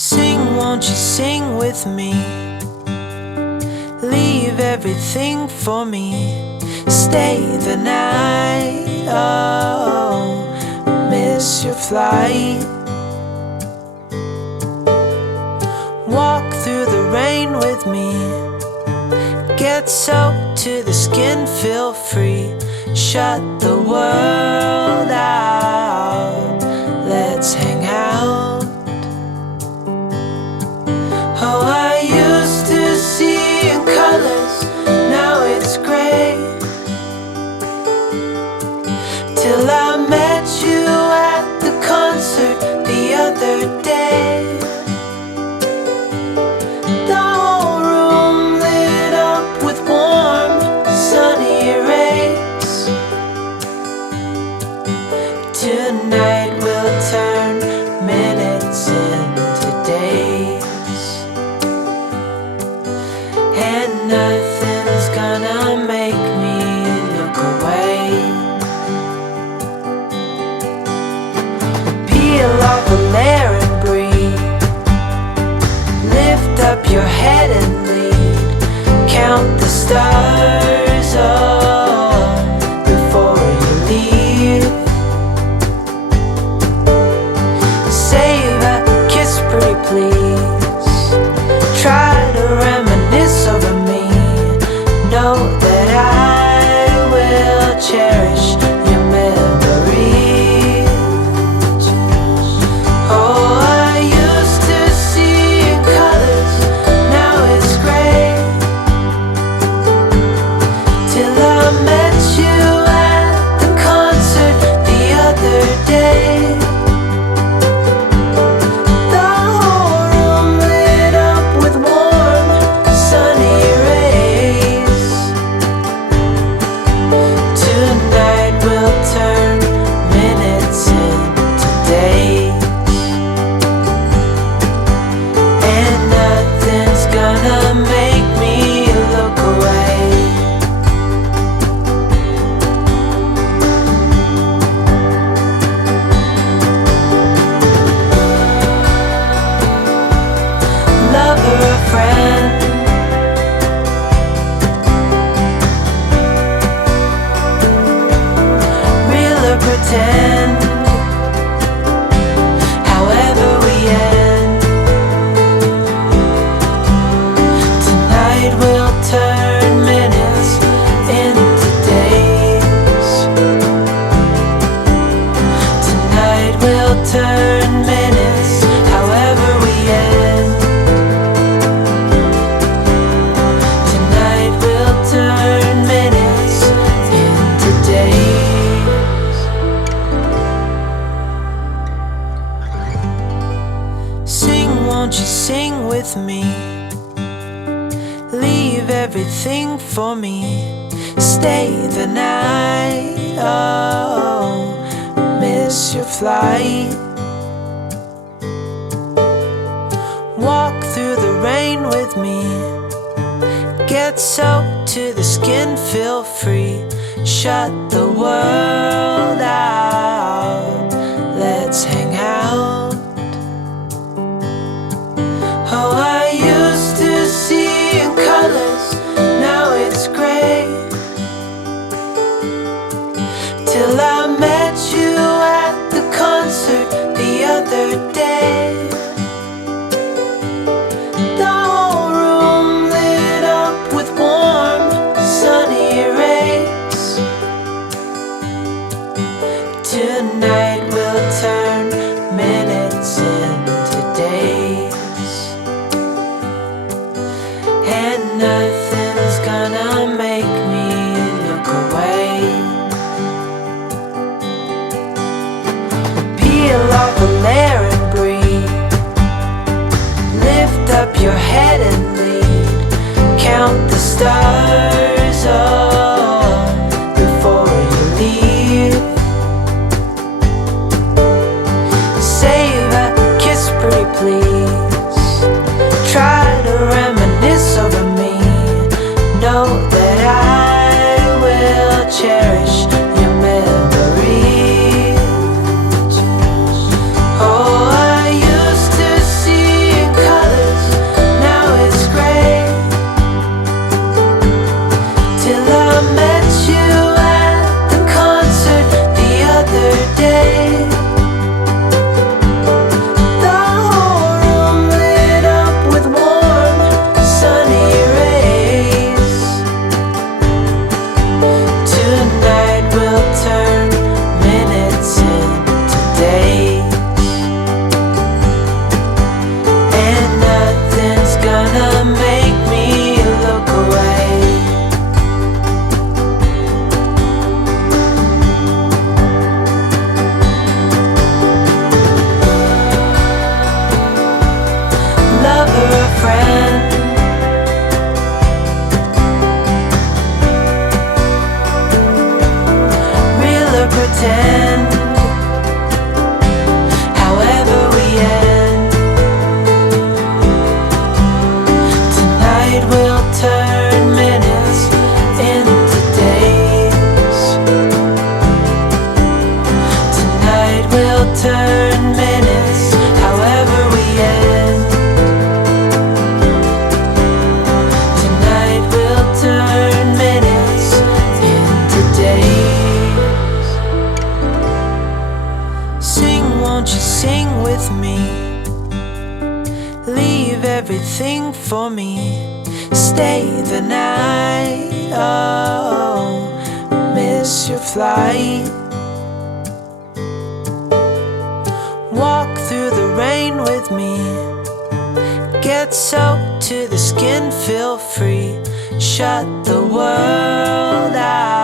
Sing, won't you sing with me? Leave everything for me. Stay the night, oh, miss your flight. Walk through the rain with me. Get soaked to the skin, feel free. Shut the world out, let's hang out. Oh, I used to see in colors, now it's gray. Till I met you at the concert the other day. The whole room lit up with warm, sunny rays. Tonight we'll turn minutes into days. And nothing's gonna make me look away. Peel off a layer and breathe. Lift up your head and lead. Count the stars, oh, before you leave. Save a kiss, pretty please. Try to reminisce over me. Know that I will cherish your memories. Oh, I used to see in colors, now it's gray. Till I met you at the concert the other day. The whole room lit up with warm, sunny rays. Tonight we'll turn minutes into days. And nothing's gonna make me look away. Lover or friend, real or pretend, however we end. Tonight we'll turn minutes into days. Tonight we'll turn minutes, however we end. Tonight we'll turn minutes into days. Sing, won't you sing with me? Leave everything for me. Stay the night, oh, miss your flight. Walk through the rain with me. Get soaked to the skin, feel free. Shut the world out, let's hang out. Oh, I used to see in colors, now it's gray. Till I met you at the concert the other day. The whole room lit up with warm, sunny rays. Tonight we'll turn minutes into days. And nothing's gonna make me look away. Peel off a layer and breathe. Lift up your head and lead. Count the stars, oh, before you leave. Save a kiss, pretty please. Try to reminisce over me. Know that I will cherish your memories. Oh, I used to see everything for me. Stay the night, oh, miss your flight. Walk through the rain with me. Get soaked to the skin, feel free. Shut the world out.